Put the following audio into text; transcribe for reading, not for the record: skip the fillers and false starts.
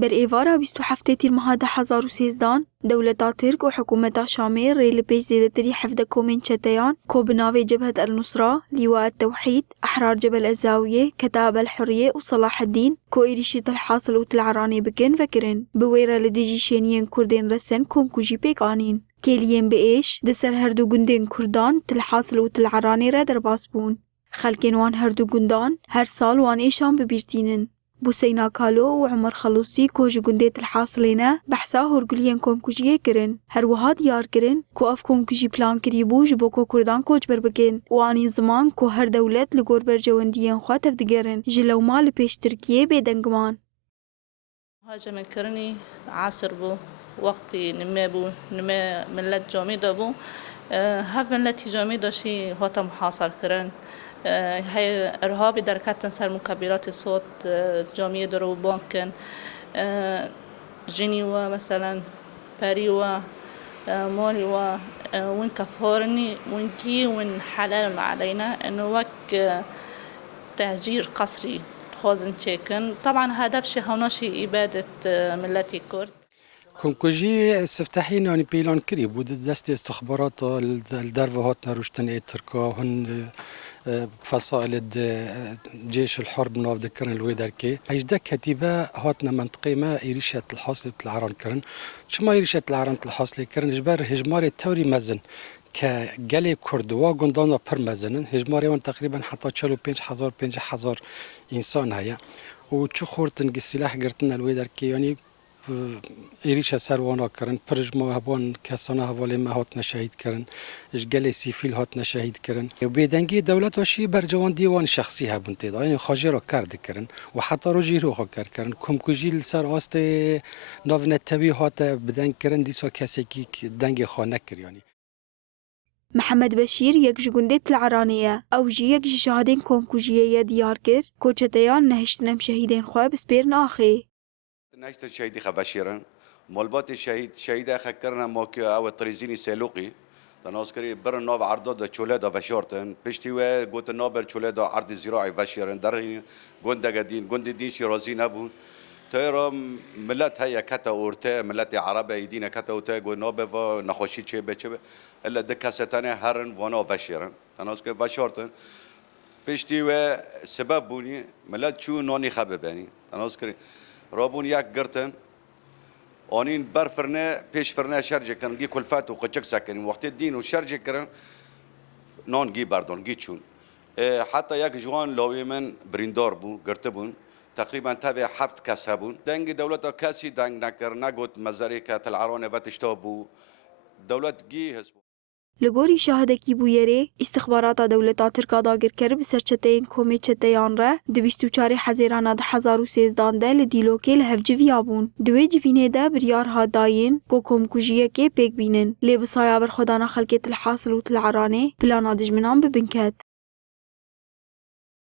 برئیوارا 27 تیر ماه 2013 دولتا ترک و حکومتا شامی ریل پیش زیدتری حفظ کومین چتیان کو بناوی جبهة النصرة لواء التوحيد أحرار جبل الزاوية كتاب الحرية وصلاح الدين كو إيريشيت الحاصل وتلعراني بكن فكرن بويرا لديجي شينيين كردين رسن كوم كوجي بيقانين كيليين بإيش دسر هردو گندين كردان تلحاصل وتلعراني را درباس بون خلقين وان هردو گندان هر سال وان إيشان ببيرتينن بوسينا كالو وعمر خلوصي كوج گنديت الحاصلينه بحثا هرگليين كوم كوجيه كرن هر وها ديار كرن كو اف كوم كوجي بلان كريبو جبو كو كردان كوج بربكن واني زمان كو هر دولت لگور برجونديين خوا تفدگرن جلو مال پیش تركيه بيدنگمان هاجم كرني عصر بو وقتي نما ملت جامد بو هف ملت جامد شي هاتا محاصر كرن هاي ارهابي دركاتن سر مكبرات الصوت جامعه درو بانكن جنيوا مثلا باريوا مولوا وين كفورني وين كي وين حلال علينا انه وك تهجير قسري خوزن تشيكن طبعا هدف شي هوناشي اباده ملتي كرد كونكوجي استفتاحين يعني بيلان كريب ودست استخبارات الدرفهات نروشتن تركا هن فصائل جيش الحرب ناف ذكرن الويدركي اجدا كتيبه هاتنا منطقه ما ايريشة الحاصل العران كرن شما ايريشة العران الحاصل كرن جبر هجمار التوري مزن كجالي كردوا گندانا پر مزنن هجماري وان تقريبا حتى 45,000 انسان هيا وچو خورتن سلاح گرتن الويدركي يعني ایریش سروانا کردن پرج ما هبان کسان حواله ما هات نشهید کردن اجگل سیفیل هات نشهید کردن و بیدنگی دولت وشی بر جوان دیوان شخصی هبون تیدا یعنی خاجه را کرد کردن و حتی رو جیرو ها کردن کمکوجی سر آست ناو نتوی هات بدن کردن دیسا کسی که دنگ خانه کرد یعنی محمد بشير يك جنديت العرانية أو جي يك شهادين كومكوجية ديار كر كوچتيان نهشتنم شهيدين خواه بسبيرن آخي نهشت الشهيد خبشيرن مولبات شهيد خكرنا موكي او طريزيني سلوقي تناسكري بر نوف عرضه دا چولدا فشورتن پشتي و گوت نوبر چولدا عرض زراعي فشيرن در گوند قدين گوند دين شيرازي نبون تيرا ملت هيا كتا اورتا ملت عربه يدينا كتا اوتا گو نوبه و نخوشي چه بچه الا دكاستانه هرن وانا فشيرن تناسكري فشورتن پشتي و سبب بوني ملت چو نوني خبباني تناسكري رابون یک گرتن آنین بر فرنه پیش فرنه شرجه کن گی کلفت و قچک سکنیم وقت دین و شرجه کردن نان گی بردن گی چون حتی یک جوان لاوی من بریندار بو گرته بون تقریبا تابع 7 کس هبون دنگ دولت کسی دنگ نکر نگوت مزاری که تلعرانه و تشتابو دولت گی هست لگوری شاهدکی بویره استخبارات دولتا ترکا داگر کرد بسر چتین کومی چتیان را 24 حزیران 2013 ده لدیلوکه لهفجوی آبون دوی جوینه ده بریار ها داین کو کومکوژیه که پیک بینن لی بسایا بر خدانا خلقیت الحاصل و تلعرانه پلانا دجمنان ببنکت